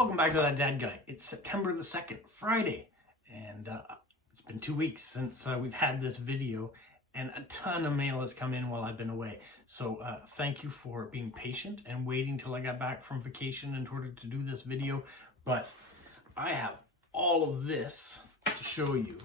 Welcome back to That Dad Guy. It's September the 2nd, Friday, and it's been 2 weeks since we've had this video, and a ton of mail has come in while I've been away. So thank you for being patient and waiting till I got back from vacation in order to do this video. But I have all of this to show you.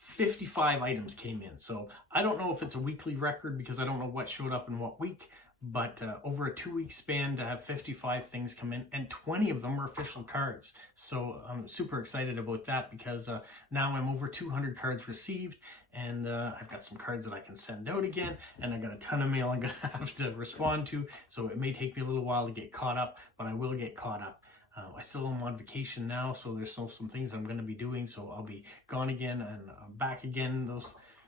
55 items came in. So I don't know if it's a weekly record because I don't know what showed up in what week. But over a 2-week span to have 55 things come in, and 20 of them are official cards. So I'm super excited about that because now I'm over 200 cards received, and I've got some cards that I can send out again, and I got a ton of mail I'm gonna have to respond to. So it may take me a little while to get caught up, but I will get caught up. I still am on vacation now, so there's still some things I'm gonna be doing. So I'll be gone again and back again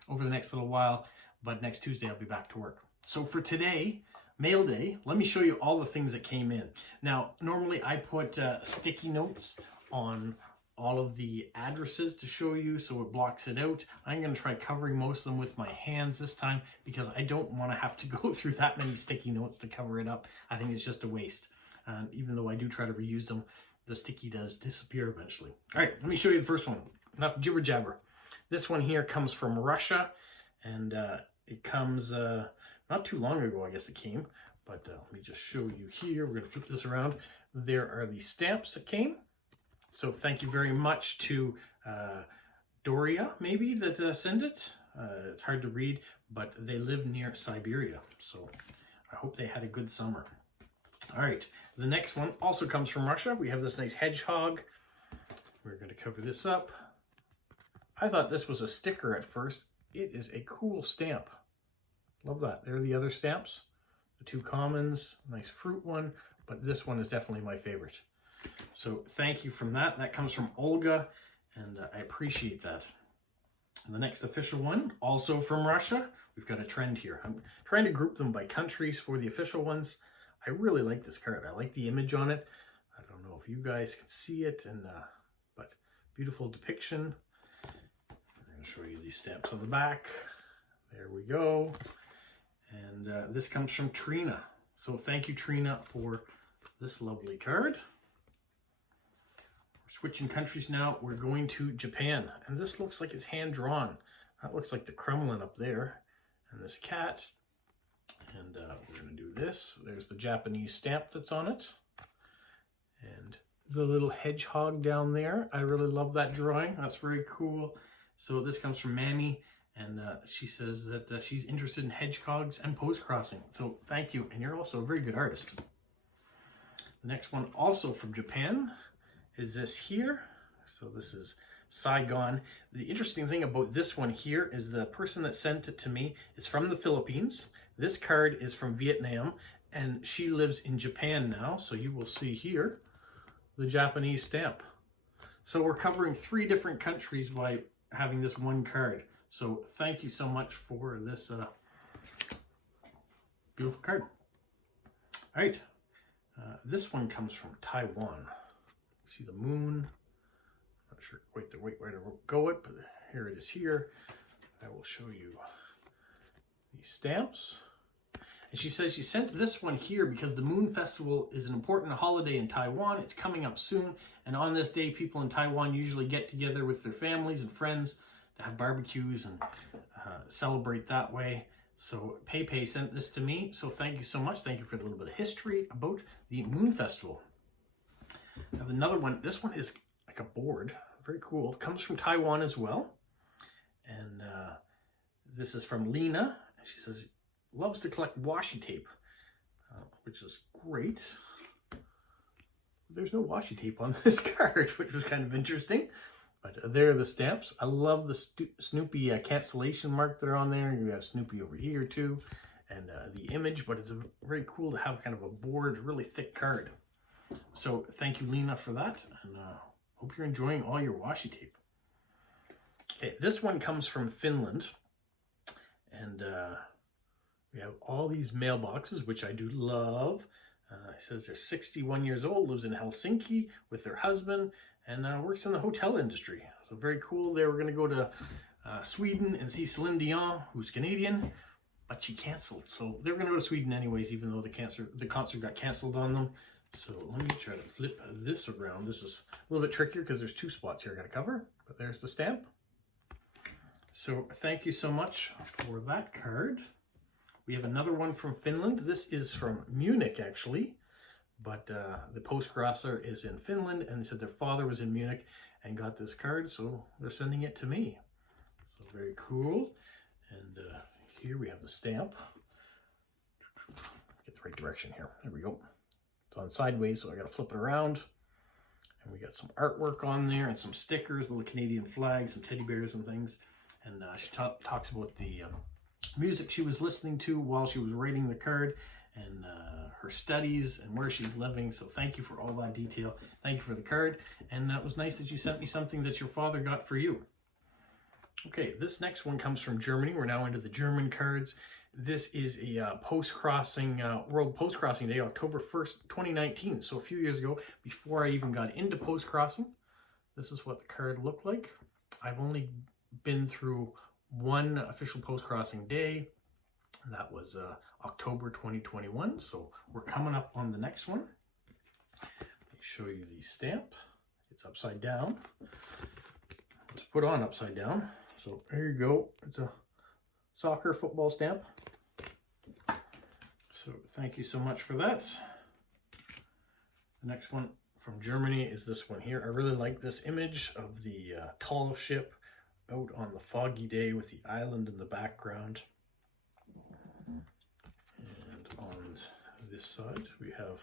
over the next little while. But next Tuesday I'll be back to work. So for today, Mail Day, let me show you all the things that came in. Now, normally I put sticky notes on all of the addresses to show you so it blocks it out. I'm going to try covering most of them with my hands this time because I don't want to have to go through that many sticky notes to cover it up. I think it's just a waste. Even though I do try to reuse them, the sticky does disappear eventually. All right, let me show you the first one. Enough jibber jabber. This one here comes from Russia, and it comes... not too long ago, I guess it came, but let me just show you here. We're going to flip this around. There are the stamps that came. So thank you very much to Doria, maybe, that sent it. It's hard to read, but they live near Siberia. So I hope they had a good summer. All right, the next one also comes from Russia. We have this nice hedgehog. We're going to cover this up. I thought this was a sticker at first. It is a cool stamp. Love that. There are the other stamps. The two commons, nice fruit one, but this one is definitely my favorite. So thank you from that. That comes from Olga, and I appreciate that. And the next official one, also from Russia. We've got a trend here. I'm trying to group them by countries for the official ones. I really like this card. I like the image on it. I don't know if you guys can see it, but beautiful depiction. I'm going to show you these stamps on the back. There we go. And this comes from Trina. So thank you, Trina, for this lovely card. We're switching countries now. We're going to Japan. And this looks like it's hand-drawn. That looks like the Kremlin up there. And this cat. And we're going to do this. There's the Japanese stamp that's on it. And the little hedgehog down there. I really love that drawing. That's very cool. So this comes from Mammy. And she says that she's interested in hedgehogs and postcrossing. So thank you. And you're also a very good artist. The next one, also from Japan, is this here. So this is Saigon. The interesting thing about this one here is the person that sent it to me is from the Philippines. This card is from Vietnam, and she lives in Japan now. So you will see here the Japanese stamp. So we're covering 3 different countries by having this one card. So thank you so much for this beautiful card. All right, this one comes from Taiwan. See the moon? Not sure quite the right way to go it, but here it is here. I will show you these stamps. And she says she sent this one here because the Moon Festival is an important holiday in Taiwan. It's coming up soon, and on this day, people in Taiwan usually get together with their families and friends to have barbecues and celebrate that way. So Pepe sent this to me, so thank you so much. Thank you for a little bit of history about the Moon Festival. I have another one. This one is like a board, very cool. It comes from Taiwan as well. And this is from Lena. She says, loves to collect washi tape, which is great. There's no washi tape on this card, which was kind of interesting. But there are the stamps. I love the Snoopy cancellation mark that are on there. You have Snoopy over here too, and the image, but it's very cool to have kind of a board, really thick card. So thank you, Lena, for that, and hope you're enjoying all your washi tape. Okay, this one comes from Finland, and we have all these mailboxes, which I do love. It says they're 61 years old, lives in Helsinki with their husband, and works in the hotel industry. So very cool. They were going to go to Sweden and see Celine Dion, who's Canadian, but she canceled. So they were going to go to Sweden anyways, even though the concert got canceled on them. So let me try to flip this around. This is a little bit trickier because there's two spots here I got to cover, but there's the stamp. So thank you so much for that card. We have another one from Finland. This is from Munich, actually, but the postcrosser is in Finland, and they said their father was in Munich and got this card, so they're sending it to me. So very cool. And here we have the stamp. Get the right direction here. There we go. It's on sideways, so I got to flip it around. And we got some artwork on there and some stickers, little Canadian flags, some teddy bears and things. And she talks about the music she was listening to while she was writing the card, and her studies and where she's living. So thank you for all that detail. Thank you for the card. And it was nice that you sent me something that your father got for you. Okay, this next one comes from Germany. We're now into the German cards. This is a Postcrossing, World Postcrossing Day, October 1st, 2019. So a few years ago, before I even got into postcrossing, this is what the card looked like. I've only been through one official postcrossing day. That was October 2021. So we're coming up on the next one. Let me show you the stamp. It's upside down. It's put on upside down. So there you go. It's a soccer football stamp. So thank you so much for that. The next one from Germany is this one here. I really like this image of the tall ship out on the foggy day with the island in the background. And on this side we have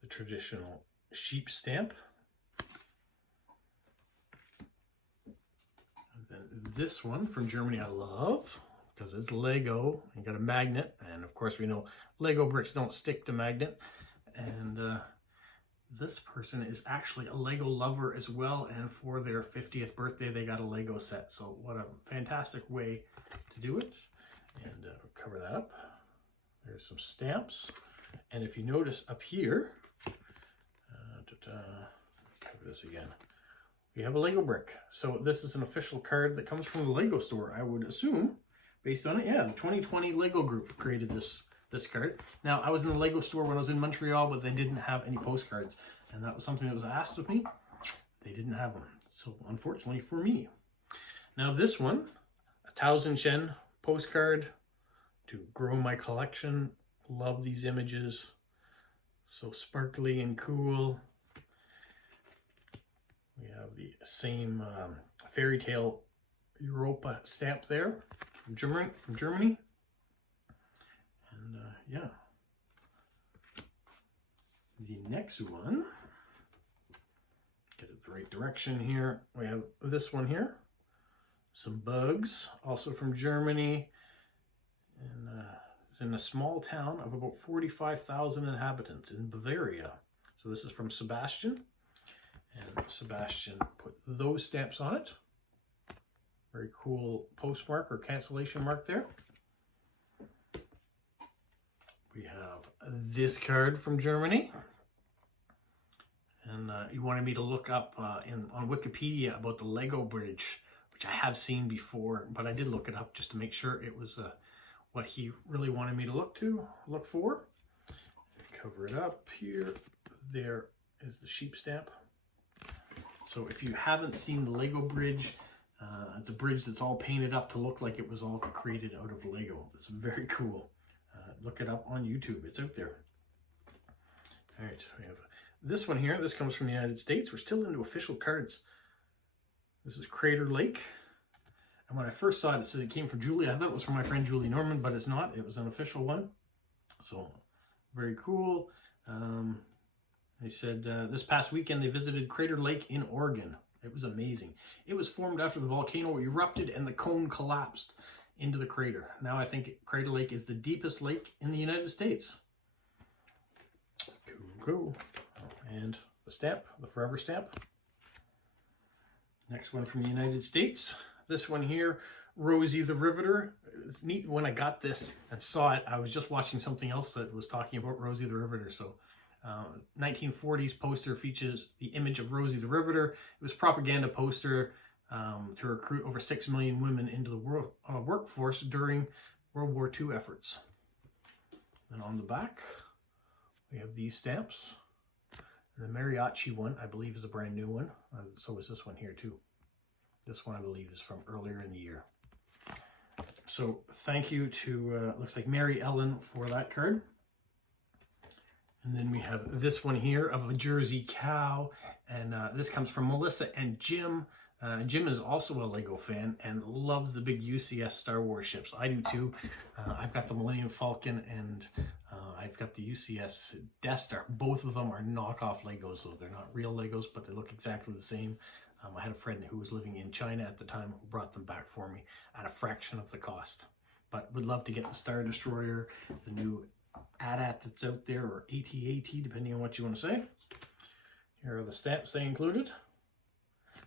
the traditional sheep stamp. And then this one from Germany I love because it's Lego. You got a magnet, and of course we know Lego bricks don't stick to magnet. And this person is actually a Lego lover as well, and for their 50th birthday they got a Lego set. So what a fantastic way to do it. And cover that up. There's some stamps, and if you notice up here, cover this again, we have a Lego brick. So this is an official card that comes from the Lego store, I would assume, based on it. Yeah, the 2020 Lego group created this card. Now, I was in the Lego store when I was in Montreal, but they didn't have any postcards, and that was something that was asked of me. They didn't have them, so unfortunately for me. Now this one, 1,000 Shen postcard to grow my collection. Love these images, so sparkly and cool. We have the same fairy tale Europa stamp there from Germany. And yeah, the next one, get it the right direction here. We have this one here, some bugs, also from Germany, and it's in a small town of about 45,000 inhabitants in Bavaria. So this is from Sebastian, and Sebastian put those stamps on it. Very cool postmark or cancellation mark there. We have this card from Germany, and he wanted me to look up on Wikipedia about the Lego bridge, which I have seen before, but I did look it up just to make sure it was what he really wanted me to look for. Cover it up here. There is the sheep stamp. So if you haven't seen the Lego bridge, it's a bridge that's all painted up to look like it was all created out of Lego. It's very cool. Look it up on YouTube. It's out there. All right, we have this one here. This comes from the United States. We're still into official cards. This is Crater Lake. And when I first saw it, it said it came from Julie. I thought it was from my friend Julie Norman, but it's not. It was an official one. So very cool. They said this past weekend they visited Crater Lake in Oregon. It was amazing. It was formed after the volcano erupted and the cone collapsed into the crater. Now I think Crater Lake is the deepest lake in the United States. Cool. And the stamp, the forever stamp. Next one from the United States. This one here, Rosie the Riveter. It's neat. When I got this and saw it, I was just watching something else that was talking about Rosie the Riveter. So 1940s poster features the image of Rosie the Riveter. It was a propaganda poster to recruit over 6 million women into the workforce during World War II efforts. And on the back, we have these stamps. And the mariachi one, I believe, is a brand new one. So is this one here too. This one, I believe, is from earlier in the year. So thank you to, looks like Mary Ellen for that card. And then we have this one here of a Jersey cow. And this comes from Melissa and Jim. Jim is also a Lego fan and loves the big UCS Star Wars ships. I do too. I've got the Millennium Falcon and I've got the UCS Death Star. Both of them are knockoff Legos, so they're not real Legos, but they look exactly the same. I had a friend who was living in China at the time who brought them back for me at a fraction of the cost. But would love to get the Star Destroyer, the new AT-AT that's out there, or AT-AT, depending on what you want to say. Here are the stamps they included.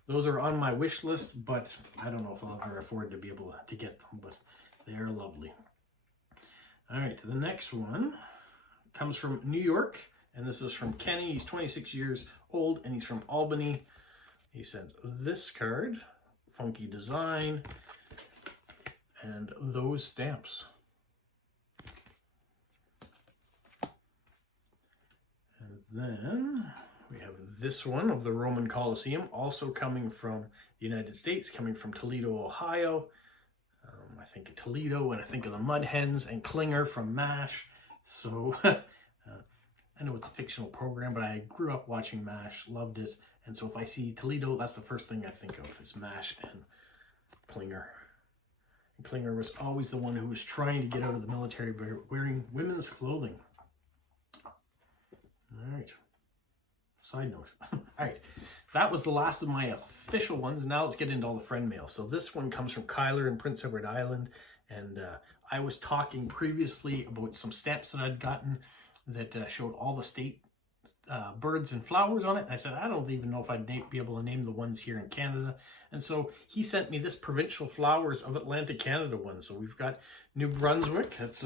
Those are on my wish list, but I don't know if I'll ever afford to be able to get them, but they are lovely. All right, the next one comes from New York, and this is from Kenny. He's 26 years old, and he's from Albany. He sent this card, funky design, and those stamps. And then we have this one of the Roman Colosseum, also coming from the United States, coming from Toledo, Ohio. I think of Toledo, and I think of the Mud Hens and Klinger from MASH. So I know it's a fictional program, but I grew up watching MASH, loved it. And so if I see Toledo, that's the first thing I think of is MASH and Klinger. And Klinger was always the one who was trying to get out of the military by wearing women's clothing. All right. Side note. All right. That was the last of my official ones. Now let's get into all the friend mail. So this one comes from Kyler in Prince Edward Island. And I was talking previously about some stamps that I'd gotten that showed all the state birds and flowers on it. And I said, I don't even know if I'd be able to name the ones here in Canada. And so he sent me this Provincial Flowers of Atlantic Canada one. So we've got New Brunswick. Let's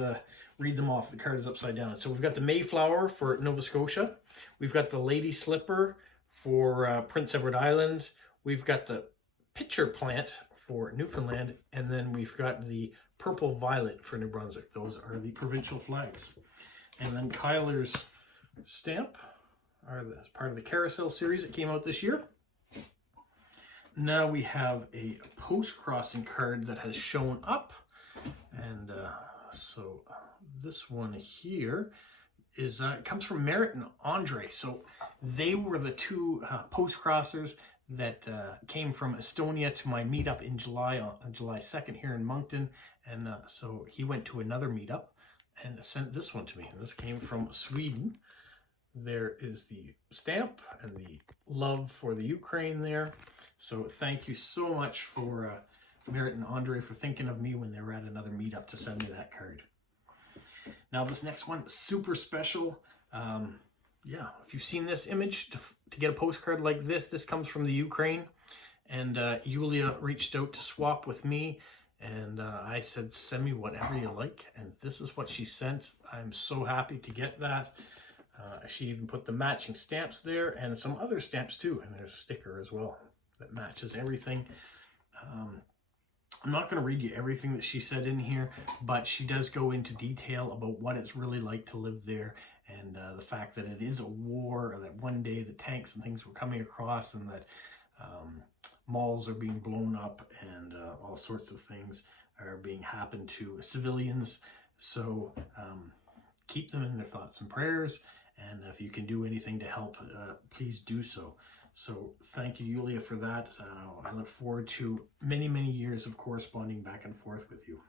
read them off. The card is upside down. So we've got the Mayflower for Nova Scotia. We've got the Lady Slipper for Prince Edward Island. We've got the Pitcher Plant for Newfoundland. And then we've got the Purple Violet for New Brunswick. Those are the provincial flags. And then Kyler's stamp are part of the Carousel series that came out this year. Now we have a Postcrossing card that has shown up. And so this one here is comes from Merritt and Andre. So they were the two Postcrossers that came from Estonia to my meetup in July, on July 2nd here in Moncton. And so he went to another meetup and sent this one to me. And this came from Sweden. There is the stamp and the love for the Ukraine there. So thank you so much for Merritt and Andre for thinking of me when they were at another meetup to send me that card. Now this next one, super special. Yeah, if you've seen this image, to get a postcard like this comes from the Ukraine. And Yulia reached out to swap with me. And I said, send me whatever you like. And this is what she sent. I'm so happy to get that. She even put the matching stamps there and some other stamps too. And there's a sticker as well that matches everything. I'm not going to read you everything that she said in here, but she does go into detail about what it's really like to live there and the fact that it is a war, or that one day the tanks and things were coming across and that malls are being blown up and all sorts of things are being happened to civilians. So keep them in their thoughts and prayers. And if you can do anything to help, please do so. So thank you, Yulia, for that. I look forward to many, many years of corresponding back and forth with you.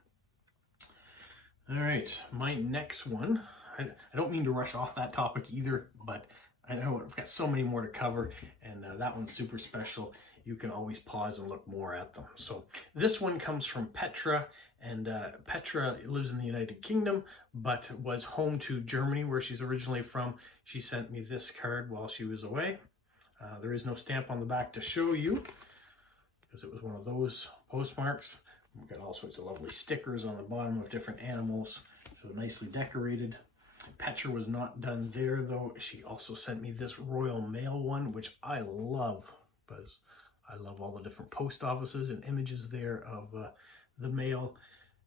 All right, my next one. I don't mean to rush off that topic either, but I know I've got so many more to cover, and that one's super special. You can always pause and look more at them. So this one comes from Petra, and Petra lives in the United Kingdom, but was home to Germany, where she's originally from. She sent me this card while she was away. There is no stamp on the back to show you, because it was one of those postmarks. We've got all sorts of lovely stickers on the bottom of different animals, so nicely decorated. Petra was not done there, though. She also sent me this Royal Mail one, which I love, because I love all the different post offices and images there of the mail.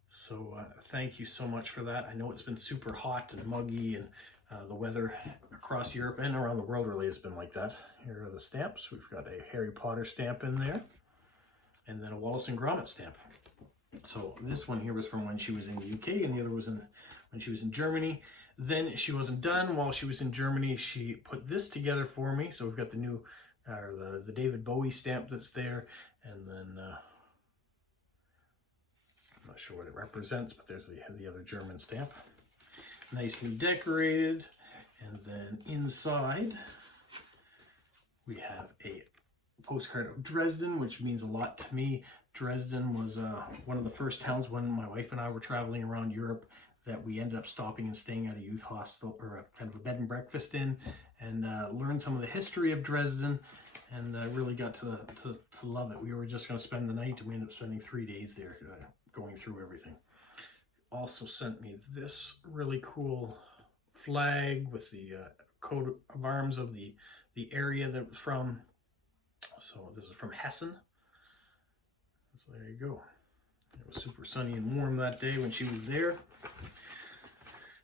So thank you so much for that. I know it's been super hot and muggy, and The weather across Europe and around the world really has been like that. Here are the stamps. We've got a Harry Potter stamp in there, and then a Wallace and Gromit stamp. So this one here was from when she was in the UK, and the other was when she was in Germany. Then she wasn't done. While she was in Germany, she put this together for me. So we've got the new, the David Bowie stamp that's there, and then I'm not sure what it represents, but there's the other German stamp. Nicely decorated. And then inside we have a postcard of Dresden, which means a lot to me. Dresden was one of the first towns when my wife and I were traveling around Europe that we ended up stopping and staying at a youth hostel, or a kind of a bed and breakfast in, and learned some of the history of Dresden, and really got to love it. We were just going to spend the night, and we ended up spending 3 days there going through everything. Also sent me this really cool flag with the coat of arms of the area that it was from. So this is from Hessen. So there you go. It was super sunny and warm that day when she was there.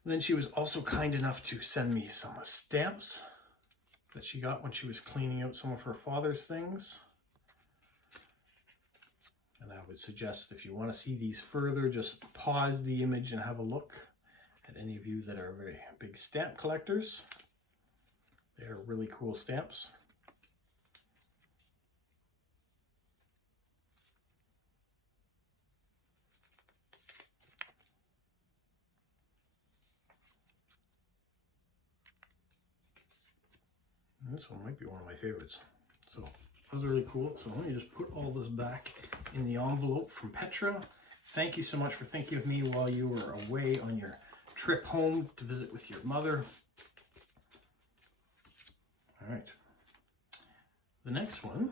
And then she was also kind enough to send me some stamps that she got when she was cleaning out some of her father's things. And I would suggest, if you want to see these further, just pause the image and have a look at any of you that are very big stamp collectors. They're really cool stamps. And this one might be one of my favorites. So that was really cool. So let me just put all this back in the envelope from Petra. Thank you so much for thinking of me while you were away on your trip home to visit with your mother. All right. The next one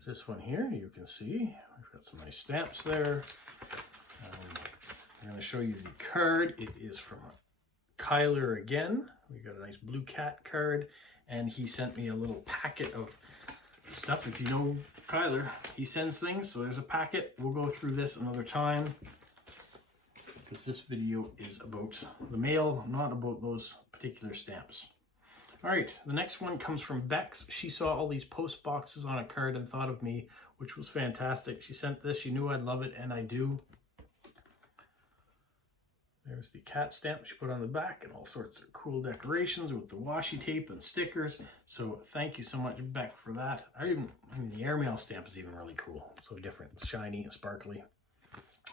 is this one here. You can see we've got some nice stamps there. I'm going to show you the card. It is from Kyler again. We got a nice blue cat card, and he sent me a little packet of stuff. If you know Kyler, he sends things, so there's a packet. We'll go through this another time, because this video is about the mail, not about those particular stamps. All right, the next one comes from Bex. She saw all these post boxes on a card and thought of me, which was fantastic. She sent this. She knew I'd love it, and I do. There's the cat stamp she put on the back, and all sorts of cool decorations with the washi tape and stickers. So thank you so much, Beck, for that. I mean, the airmail stamp is even really cool. So different, shiny and sparkly.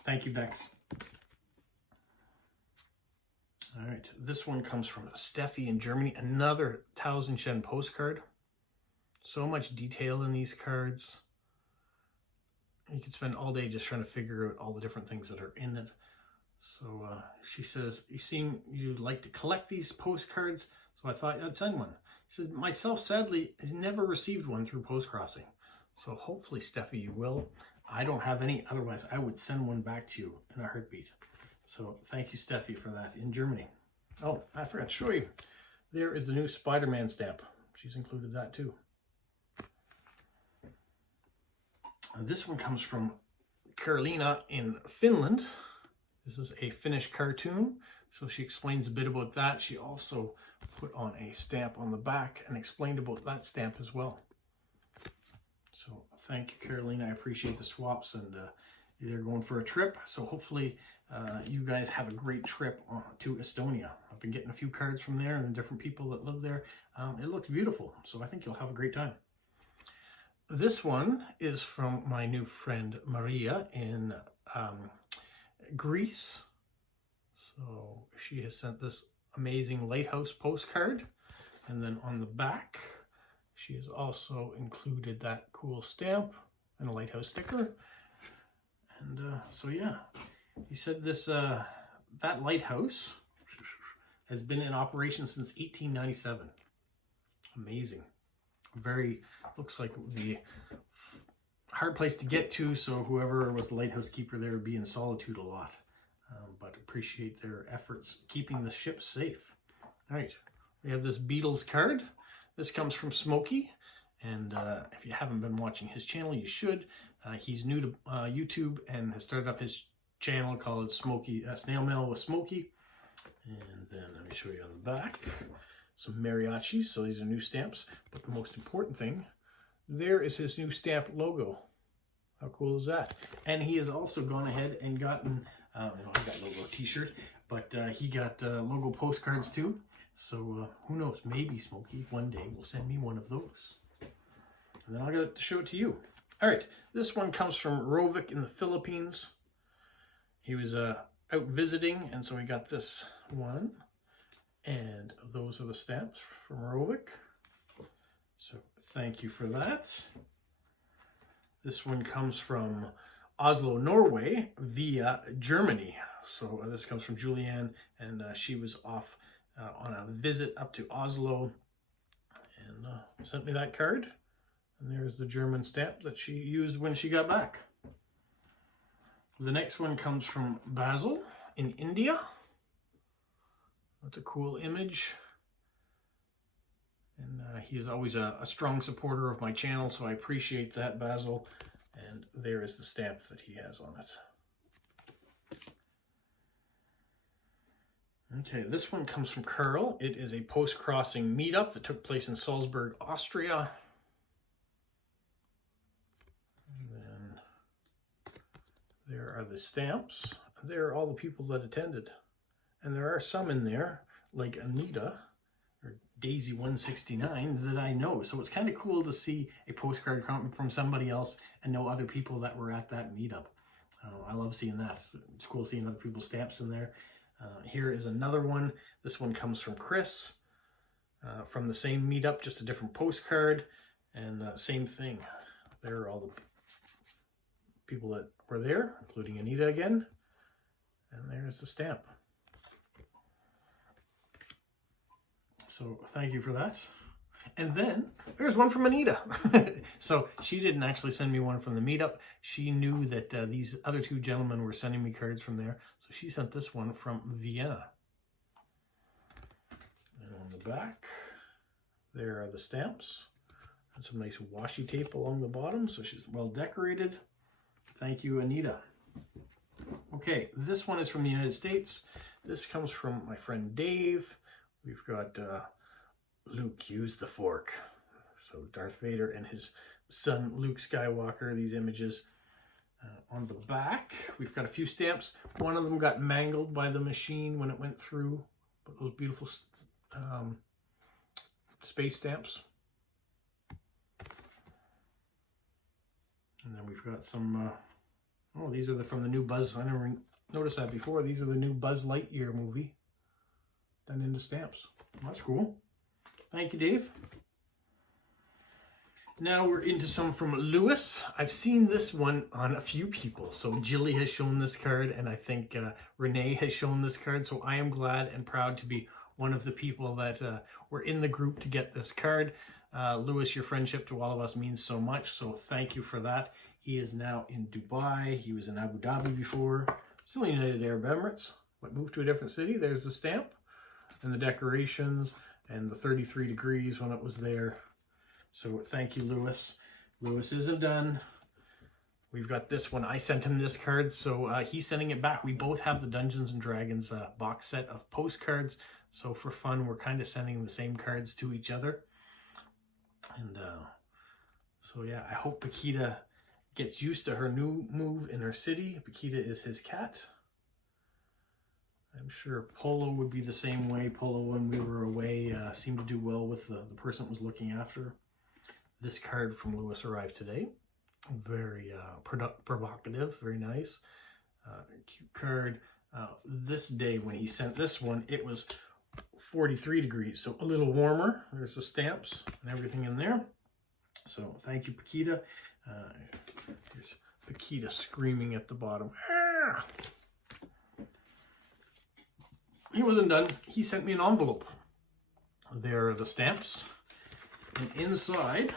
Thank you, Bex. All right, this one comes from Steffi in Germany. Another 1000 Shen postcard. So much detail in these cards. You could spend all day just trying to figure out all the different things that are in it. So she says, you seem you'd like to collect these postcards, so I thought I'd send one. She said, myself, sadly, has never received one through Postcrossing. So hopefully, Steffi, you will. I don't have any, otherwise I would send one back to you in a heartbeat. So thank you, Steffi, for that in Germany. Oh, I forgot to show you. There is the new Spider-Man stamp. She's included that too. And this one comes from Carolina in Finland. This is a Finnish cartoon, so she explains a bit about that. She also put on a stamp on the back and explained about that stamp as well. So thank you, Carolina. I appreciate the swaps, and they're going for a trip. So hopefully you guys have a great trip to Estonia. I've been getting a few cards from there and different people that live there. It looks beautiful, so I think you'll have a great time. This one is from my new friend Maria in Greece. So she has sent this amazing lighthouse postcard, and then on the back she has also included that cool stamp and a lighthouse sticker. And so yeah, he said this that lighthouse has been in operation since 1897. Amazing. Very, looks like the hard place to get to, so whoever was the lighthouse keeper there would be in solitude a lot. But appreciate their efforts keeping the ship safe. All right, we have this Beatles card. This comes from Smokey, and if you haven't been watching his channel, you should. He's new to YouTube and has started up his channel called Smokey Snail Mail with Smokey. And then let me show you on the back, some mariachis. So these are new stamps. But the most important thing, there is his new stamp logo. How cool is that? And he has also gone ahead and gotten, I got logo t-shirt, but he got logo postcards too. So who knows, maybe Smokey one day will send me one of those. And then I'll get to show it to you. All right, this one comes from Rovik in the Philippines. He was out visiting, and so he got this one. And those are the stamps from Rovik. So thank you for that. This one comes from Oslo, Norway via Germany. So this comes from Julianne, and she was off on a visit up to Oslo and sent me that card. And there's the German stamp that she used when she got back. The next one comes from Basil in India. That's a cool image. And he is always a strong supporter of my channel, so I appreciate that, Basil. And there is the stamp that he has on it. Okay, this one comes from Carl. It is a post-crossing meetup that took place in Salzburg, Austria. And then there are the stamps. There are all the people that attended. And there are some in there, like Anita, or Daisy 169, that I know. So it's kind of cool to see a postcard come from somebody else and know other people that were at that meetup. I love seeing that. It's cool seeing other people's stamps in there. Here is another one. This one comes from Chris from the same meetup, just a different postcard. And same thing. There are all the people that were there, including Anita again. And there's the stamp. So thank you for that. And then there's one from Anita. So she didn't actually send me one from the meetup. She knew that these other two gentlemen were sending me cards from there. So she sent this one from Vienna. And on the back, there are the stamps. And some nice washi tape along the bottom. So she's well decorated. Thank you, Anita. Okay, this one is from the United States. This comes from my friend Dave. We've got Luke, use the fork. So Darth Vader and his son Luke Skywalker, these images. On the back, we've got a few stamps. One of them got mangled by the machine when it went through. But those beautiful space stamps. And then we've got some, oh, these are from the new Buzz. I never noticed that before. These are the new Buzz Lightyear movie. Done into stamps. That's cool. Thank you, Dave. Now we're into some from Lewis. I've seen this one on a few people. So Jilly has shown this card, and I think Renee has shown this card. So I am glad and proud to be one of the people that were in the group to get this card. Lewis, your friendship to all of us means so much. So thank you for that. He is now in Dubai. He was in Abu Dhabi before. Still in United Arab Emirates, but moved to a different city. There's the stamp. And the decorations and the 33 degrees when it was there. So thank you, Lewis. Lewis isn't done. We've got this one. I sent him this card, so he's sending it back. We both have the Dungeons & Dragons box set of postcards. So for fun, we're kind of sending the same cards to each other. And so yeah, I hope Paquita gets used to her new move in her city. Paquita is his cat. I'm sure Polo would be the same way. Polo, when we were away, seemed to do well with the person that was looking after. This card from Lewis arrived today. Very provocative, very nice. Cute card. This day when he sent this one, it was 43 degrees, so a little warmer. There's the stamps and everything in there. So thank you, Paquita. There's Paquita screaming at the bottom. Ah! He wasn't done. He sent me an envelope. There are the stamps. And inside,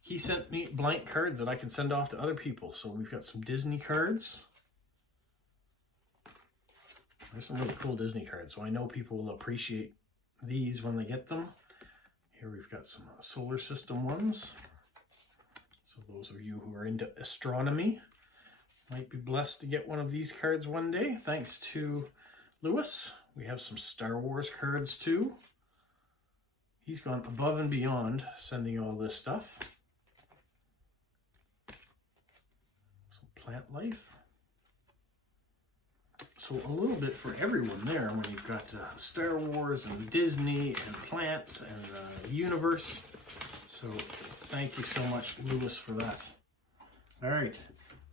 he sent me blank cards that I can send off to other people. So we've got some Disney cards. There's some really cool Disney cards. So I know people will appreciate these when they get them. Here we've got some solar system ones. So those of you who are into astronomy might be blessed to get one of these cards one day. Thanks to Lewis. We have some Star Wars cards too. He's gone above and beyond sending all this stuff. Some plant life. So a little bit for everyone there when you've got Star Wars and Disney and plants and universe. So thank you so much, Lewis, for that. All right,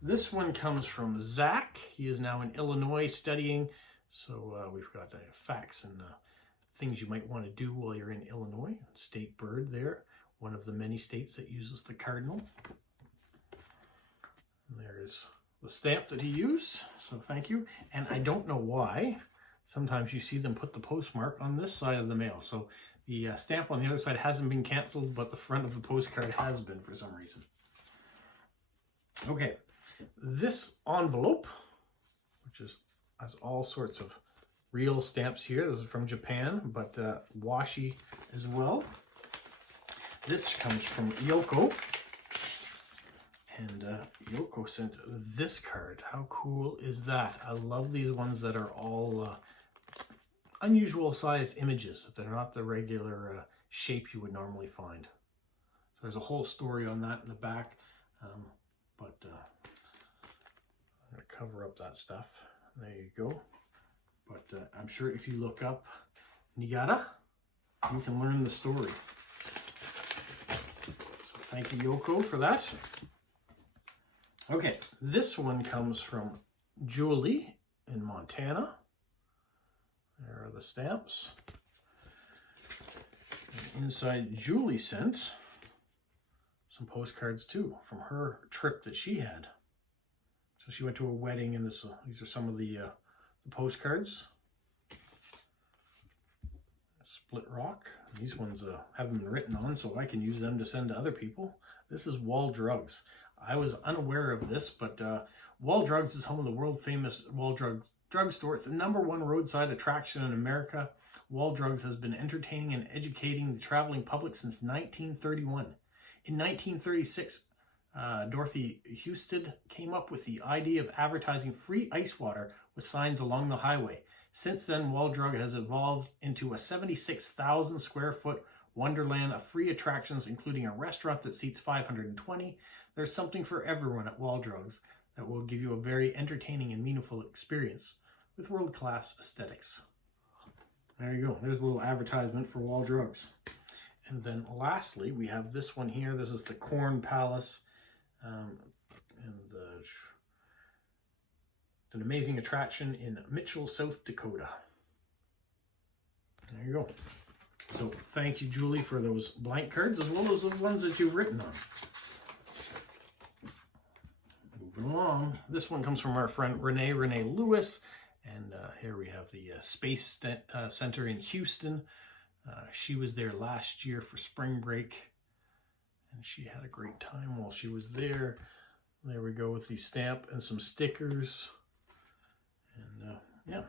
this one comes from Zach. He is now in Illinois studying. So we've got facts and things you might want to do while you're in Illinois. State bird there, one of the many states that uses the cardinal. And there's the stamp that he used, so thank you. And I don't know why, sometimes you see them put the postmark on this side of the mail. So the stamp on the other side hasn't been canceled, but the front of the postcard has been for some reason. Okay, this envelope, which has all sorts of real stamps here. This is from Japan, but washi as well. This comes from Yoko. And Yoko sent this card. How cool is that? I love these ones that are all unusual sized images. They're not the regular shape you would normally find. So there's a whole story on that in the back. But I'm going to cover up that stuff. There you go. But I'm sure if you look up Niigata, you can learn the story. So thank you, Yoko, for that. Okay, this one comes from Julie in Montana. There are the stamps. And inside, Julie sent some postcards too from her trip that she had. So she went to a wedding, and these are some of the postcards. Split rock. These ones haven't been written on, so I can use them to send to other people. This is Wall Drugs. I was unaware of this, but Wall Drugs is home of the world famous Wall Drugstore. It's the #1 roadside attraction in America. Wall Drugs has been entertaining and educating the traveling public since 1931. In 1936, Dorothy Husted came up with the idea of advertising free ice water with signs along the highway. Since then, Wall Drug has evolved into a 76,000 square foot wonderland of free attractions, including a restaurant that seats 520. There's something for everyone at Wall Drugs that will give you a very entertaining and meaningful experience with world-class aesthetics. There you go. There's a little advertisement for Wall Drugs. And then lastly, we have this one here. This is the Corn Palace. It's an amazing attraction in Mitchell, South Dakota. There you go. So thank you, Julie, for those blank cards as well as the ones that you've written on. Moving along. This one comes from our friend Renee Lewis. And here we have the Space Center in Houston. She was there last year for spring break. And she had a great time while she was there. There we go with the stamp and some stickers. And yeah,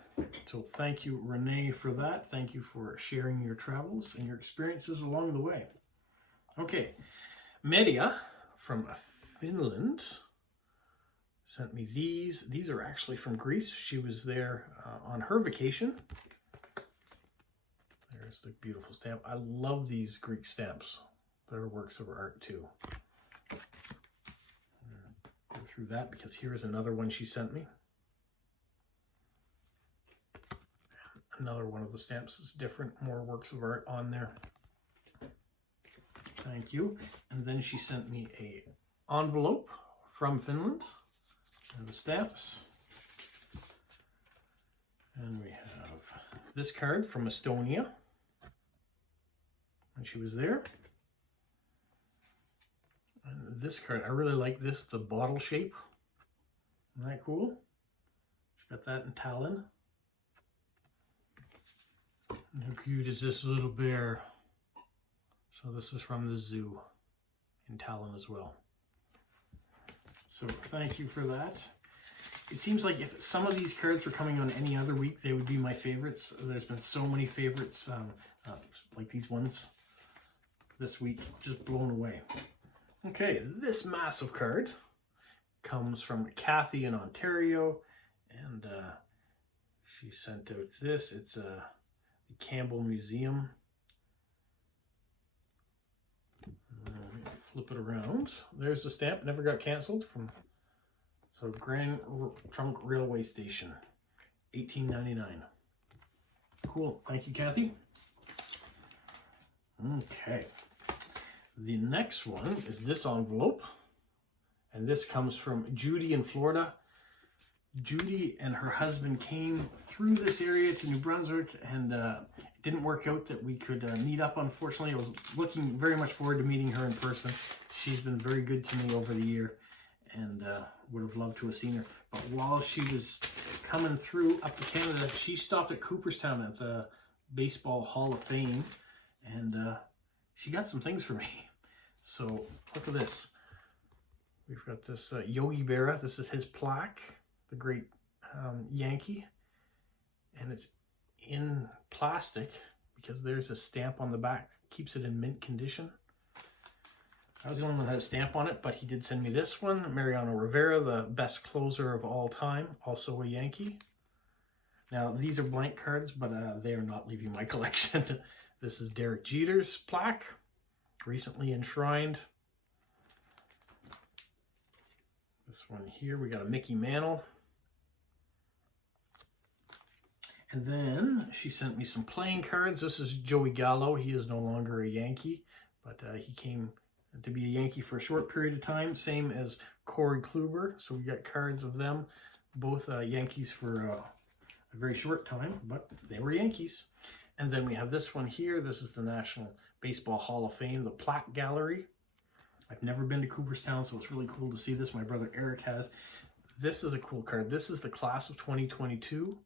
so thank you, Renee, for that. Thank you for sharing your travels and your experiences along the way. Okay, Media from Finland sent me these. These are actually from Greece. She was there on her vacation. There's the beautiful stamp. I love these Greek stamps. They're works of art too. Go through that because here is another one she sent me. Another one of the stamps is different, more works of art on there. Thank you. And then she sent me a envelope from Finland and the stamps. And we have this card from Estonia when she was there. And this card, I really like this, the bottle shape. Isn't that cool? She's got that in Tallinn. And how cute is this little bear? So this is from the zoo in Tallinn as well. So thank you for that. It seems like if some of these cards were coming on any other week, they would be my favorites. There's been so many favorites, like these ones this week, just blown away. Okay, this massive card comes from Kathy in Ontario, and She sent out this. It's the Campbell Museum. Flip it around. There's the stamp. Never got canceled. So Grand Trunk Railway Station, 1899. Cool. Thank you, Kathy. Okay. The next one is this envelope. And this comes from Judy in Florida. Judy and her husband came through this area to New Brunswick, and it didn't work out that we could meet up, unfortunately. I was looking very much forward to meeting her in person. She's been very good to me over the year, and would have loved to have seen her. But while she was coming through up to Canada, she stopped at Cooperstown at the Baseball Hall of Fame, and she got some things for me. So look at this. We've got this Yogi Berra. This is his plaque, the great Yankee, and it's in plastic because there's a stamp on the back, keeps it in mint condition. I was the only one that had a stamp on it, but he did send me this one. Mariano Rivera, the best closer of all time, also a Yankee. Now, these are blank cards, but they are not leaving my collection. This is Derek Jeter's plaque, recently enshrined. This one here, we got a Mickey Mantle. And then she sent me some playing cards. This is Joey Gallo. He is no longer a Yankee, but he came to be a Yankee for a short period of time, same as Corey Kluber. So we got cards of them, both Yankees for a very short time, but they were Yankees. And then we have this one here. This is the National Baseball Hall of Fame, the Plaque Gallery. I've never been to Cooperstown, so it's really cool to see this. My brother Eric has. This is a cool card. This is the class of 2022.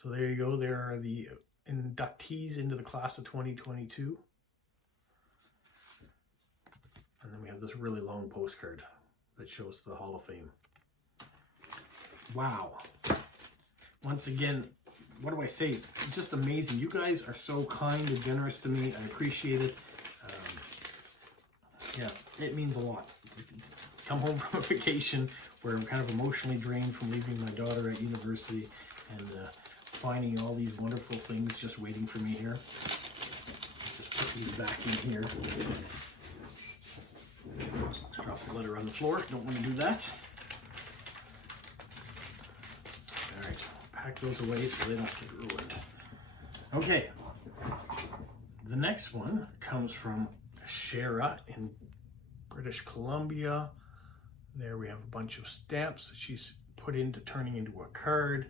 So there you go. There are the inductees into the class of 2022. And then we have this really long postcard that shows the Hall of Fame. Wow. Once again, what do I say? It's just amazing. You guys are so kind and generous to me. I appreciate it. Yeah, it means a lot. Come home from a vacation where I'm kind of emotionally drained from leaving my daughter at university and finding all these wonderful things just waiting for me here. Just put these back in here. Drop the glitter on the floor. Don't want to do that. All right, pack those away so they don't get ruined. Okay, the next one comes from Shara in British Columbia. There we have a bunch of stamps that she's put into turning into a card.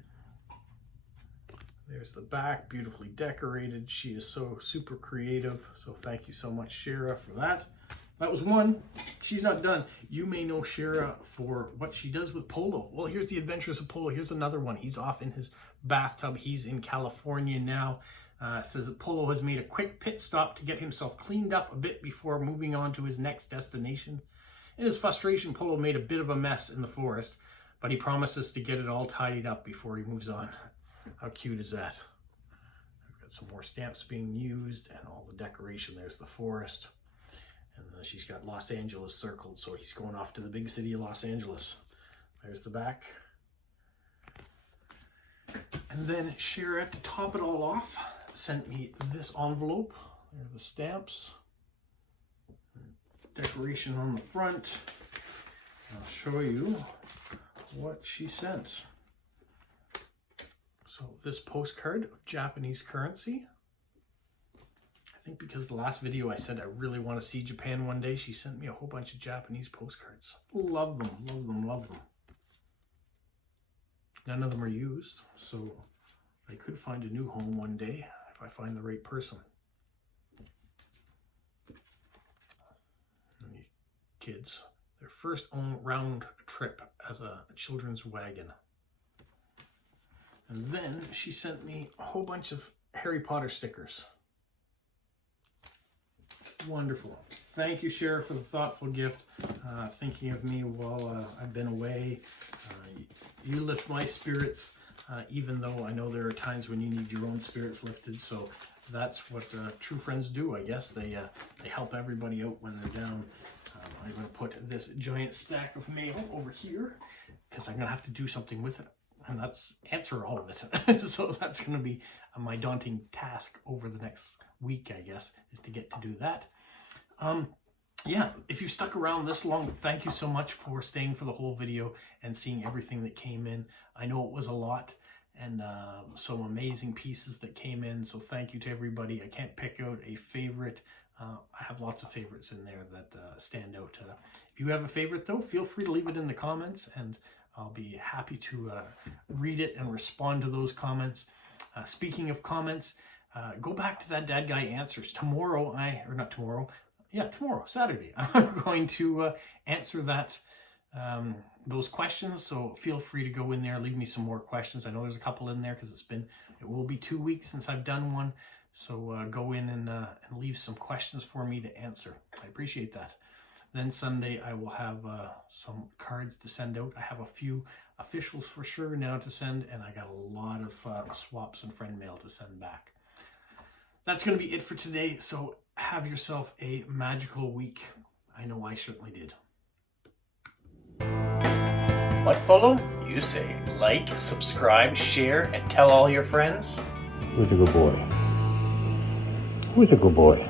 There's the back, beautifully decorated. She is so super creative. So thank you so much, Shara, for that. That was one. She's not done. You may know Shara for what she does with Polo. Well, here's the Adventures of Polo. Here's another one. He's off in his bathtub. He's in California now. Says that Polo has made a quick pit stop to get himself cleaned up a bit before moving on to his next destination. In his frustration, Polo made a bit of a mess in the forest, but he promises to get it all tidied up before he moves on. How cute is that? I've got some more stamps being used and all the decoration. There's the forest. And she's got Los Angeles circled, so he's going off to the big city of Los Angeles. There's the back. And then Shara, to top it all off, sent me this envelope. There are the stamps. Decoration on the front. I'll show you what she sent. So this postcard of Japanese currency. I think because the last video I said I really want to see Japan one day, she sent me a whole bunch of Japanese postcards. Love them, love them, love them. None of them are used, so I could find a new home one day if I find the right person. And the kids, their first own round trip as a children's wagon. And then she sent me a whole bunch of Harry Potter stickers. Wonderful. Thank you, Shara, for the thoughtful gift. Thinking of me while I've been away. You lift my spirits, even though I know there are times when you need your own spirits lifted. So that's what true friends do, I guess. They help everybody out when they're down. I'm going to put this giant stack of mail over here because I'm going to have to do something with it and that's answer all of it. So that's going to be my daunting task over the next week, I guess, is to get to do that. Yeah, if you've stuck around this long, thank you so much for staying for the whole video and seeing everything that came in. I know it was a lot, and some amazing pieces that came in, so thank you to everybody. I can't pick out a favorite. I have lots of favorites in there that stand out. If you have a favorite, though, feel free to leave it in the comments, and I'll be happy to read it and respond to those comments. Speaking of comments, go back to that Dad Guy Answers. Tomorrow, tomorrow, Saturday, I'm going to answer those questions. So feel free to go in there, leave me some more questions. I know there's a couple in there because it will be 2 weeks since I've done one. So go in and leave some questions for me to answer. I appreciate that. Then Sunday, I will have some cards to send out. I have a few officials for sure now to send, and I got a lot of swaps and friend mail to send back. That's going to be it for today. So have yourself a magical week. I know I certainly did. What, Polo? You say like, subscribe, share, and tell all your friends. Who's a good boy? Who's a good boy?